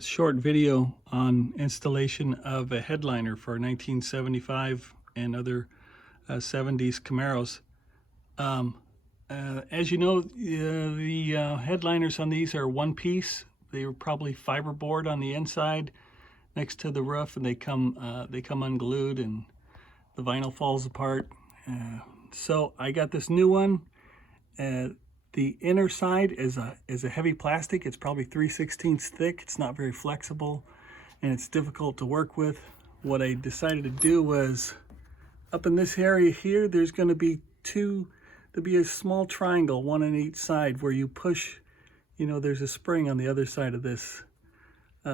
short video on installation of a headliner for 1975 and other 70s Camaros. As you know, the headliners on these are one piece. They were probably fiberboard on the inside next to the roof, and they come unglued and the vinyl falls apart. So I got this new one. The inner side is a heavy plastic. It's probably 3/16 thick. It's not very flexible and it's difficult to work with. What I decided to do was, up in this area here, there's going to be there'll be a small triangle, one on each side, where you push, there's a spring on the other side of this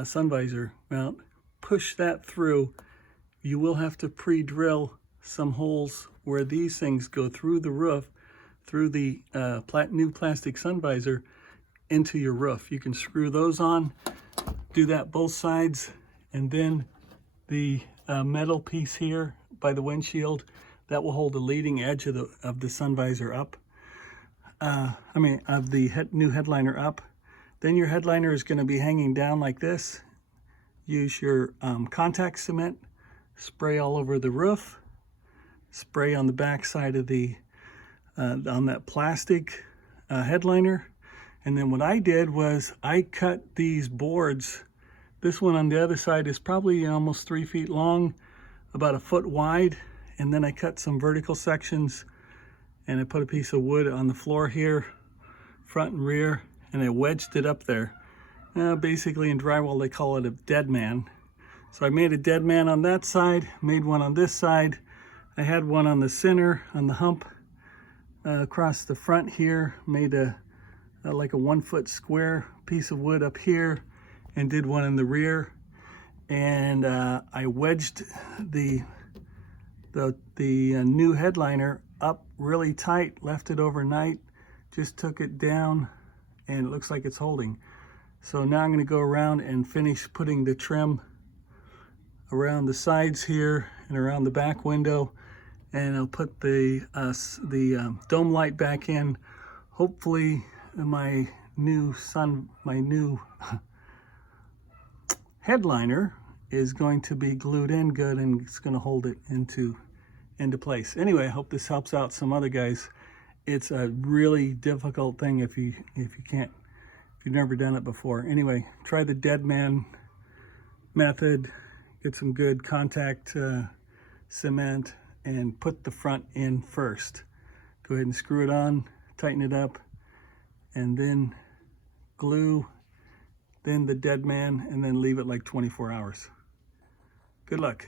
sun visor mount. Push that through. You will have to pre-drill some holes where these things go through the roof, through the new plastic sun visor into your roof. You can screw those on, do that both sides, and then the metal piece here by the windshield, that will hold the leading edge of the sun visor up. Of the new headliner up. Then your headliner is going to be hanging down like this. Use your contact cement, spray all over the roof, spray on the back side of the on that plastic headliner. And then what I did was I cut these boards. This one on the other side is probably almost 3 feet long, about a foot wide. And then I cut some vertical sections and I put a piece of wood on the floor here, front and rear, and I wedged it up there. Basically in drywall they call it a deadman. So I made a deadman on that side, made one on this side. I had one on the center, on the hump, across the front here, made like a 1 foot square piece of wood up here, and did one in the rear. And I wedged the new headliner up really tight, left it overnight, just took it down, and it looks like it's holding. So now I'm going to go around and finish putting the trim around the sides here and around the back window, and I'll put the dome light back in. Hopefully my new headliner is going to be glued in good, and it's going to hold it into place. Anyway, I hope this helps out some other guys. It's a really difficult thing if you've never done it before. Anyway, try the deadman method. Get some good contact cement and put the front in first. Go ahead and screw it on, tighten it up, and then glue, then the deadman, and then leave it like 24 hours. Good luck.